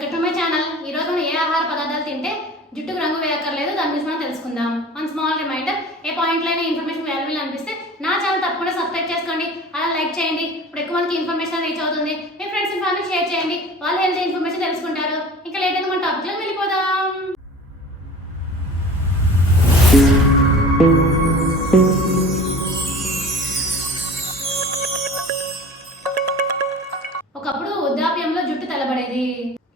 Welcome to my channel. ఈ రోజు మనం ఏ ఆహార పదార్థాలు తింటే జుట్టుకు రంగు వేయక్కర్లేదు దాని గురించి మనం తెలుసుకుందాం. వన్ స్మాల్ రిమైండర్, ఏ పాయింట్లో అయినా ఇన్ఫర్మేషన్ వాల్యుబుల్ అనిపిస్తే నా ఛానల్ తప్పకుండా సబ్స్క్రైబ్ చేసుకోండి, అలా లైక్ చేయండి. ఇప్పుడు ఎక్కువ మందికి ఇన్ఫర్మేషన్ రీచ్ అవుతుంది. మీ ఫ్రెండ్స్ అండ్ ఫ్యామిలీ షేర్ చేయండి, వాళ్ళు హెల్తీ ఇన్ఫర్మేషన్ తెలుసుకుంటారు. ఇంకా లేట్ అయితే మన టాపిక్లోకి వెళ్ళిపోదాం. ఒకప్పుడు వృద్ధాప్యంలో జుట్టు తెల్లబడేది.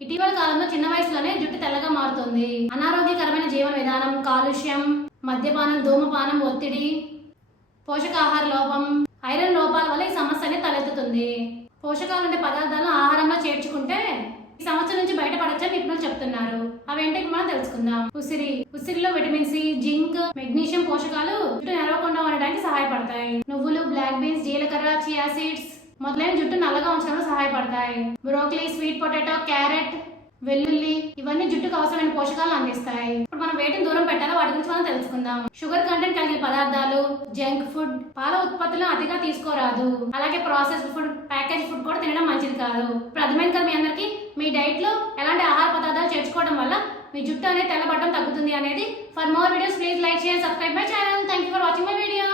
ఇటీవల కాలంలో చిన్న వయసులోనే జుట్టు తెల్లగా మారుతుంది. అనారోగ్యకరమైన జీవన విధానం, కాలుష్యం, మద్యపానం, ధూమపానం, ఒత్తిడి, పోషకాహార లోపం, ఐరన్ లోపాల వల్ల ఈ సమస్య అనేది తలెత్తుతుంది. పోషకాలు ఉండే పదార్థాలను ఆహారంలో చేర్చుకుంటే ఈ సమస్య నుంచి బయటపడొచ్చని నిపుణులు చెప్తున్నారు. అవేంటి మనం తెలుసుకుందాం. ఉసిరిలో విటమిన్ సి, జింక్, మెగ్నీషియం పోషకాలు జుట్టు నెరవకుండా ఉండడానికి సహాయపడతాయి. నువ్వులు, బ్లాక్ బీన్స్, జీలకర్ర, చియా సీడ్స్ మొదలైన జుట్టు నల్లగా ఉంచడంలో సహాయపడతాయి. బ్రోకలీ, స్వీట్ పొటాటో, క్యారెట్, వెల్లుల్లి ఇవన్నీ జుట్టుకు అవసరమైన పోషకాలను అందిస్తాయి. ఇప్పుడు మనం వేటిని దూరం పెట్టాలో వాటి గురించి మనం తెలుసుకుందాం. షుగర్ కంటెంట్ కలిగిన పదార్థాలు, జంక్ ఫుడ్, పాల ఉత్పత్తులను అతిగా తీసుకోరాదు. అలాగే ప్రాసెస్డ్ ఫుడ్, ప్యాకేజ్ ఫుడ్ కూడా తినడం మంచిది కాదు. ఇప్పుడు అర్థమైంది కదా మీ అందరికి, మీ డైట్ లో ఎలాంటి ఆహార పదార్థాలు చేర్చుకోవడం వల్ల మీ జుట్టు అనేది తెల్లబడడం తగ్గుతుంది అనేది. For more videos please like, share, subscribe my channel. Thank you for watching my video.